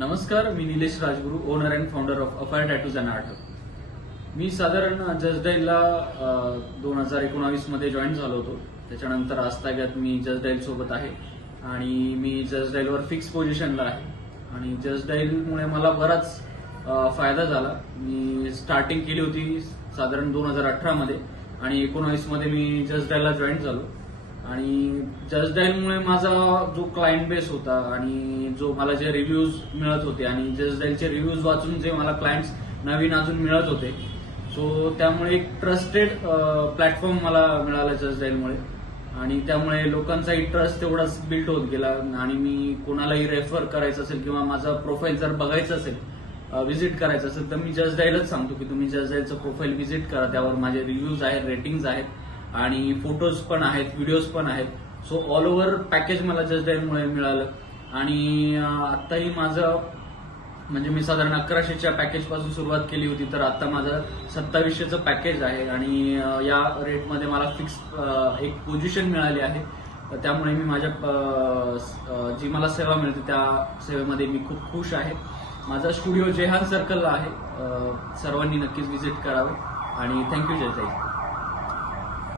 नमस्कार, मी Nilesh Rajguru, owner and founder of affair tattoos and art. मी साधारण जजडाईलला 2019 मध्ये जॉईन झालो होतो. त्याच्यानंतर आजतागायत मी जजडाईल सोबत आहे आणि मी जजडाईलवर फिक्स पोझिशनला आहे. आणि जजडाईलमुळे मला बराच फायदा झाला. मी स्टार्टिंग केली होती साधारण 2018 मध्ये आणि 19 मध्ये मी जजडाईलला जॉईन झालो. आणि जजडाईलमुळे माझा जो क्लायंट बेस होता आणि जो मला जे रिव्ह्यूज मिळत होते आणि जजडाईलचे रिव्ह्यूज वाचून जे मला क्लायंट्स नवीन अजून मिळत होते, सो त्यामुळे एक ट्रस्टेड प्लॅटफॉर्म मला मिळाला जजडाईलमुळे. आणि त्यामुळे लोकांचाही ट्रस्ट तेवढाच बिल्ड होत गेला. आणि मी कोणालाही रेफर करायचं असेल किंवा माझा प्रोफाईल जर बघायचं असेल, व्हिजिट करायचं असेल, तर मी जजडाईलच सांगतो की तुम्ही जजडाईलचं प्रोफाईल व्हिजिट करा. त्यावर माझे रिव्ह्यूज आहेत, रेटिंग्ज आहेत आणि फोटोज पण आहेत, व्हिडिओज पण आहेत. सो ऑल ओव्हर पॅकेज मला जजडाईलमुळे मिळालं. आणि आत्ताही माझं म्हणजे मी साधारण 1100च्या पॅकेज पासून सुरुवात केली होती, तर आता माझं 2700चं पॅकेज आहे. आणि या रेटमध्ये मला फिक्स एक पोझिशन मिळाली आहे. त्यामुळे मी माझ्या जी मला सेवा मिळते त्या सेवेमध्ये मी खूप खुश आहे. माझा स्टुडिओ जेहान सर्कलला आहे. सर्वांनी नक्कीच व्हिजिट करावे आणि थँक्यू जजडाईल.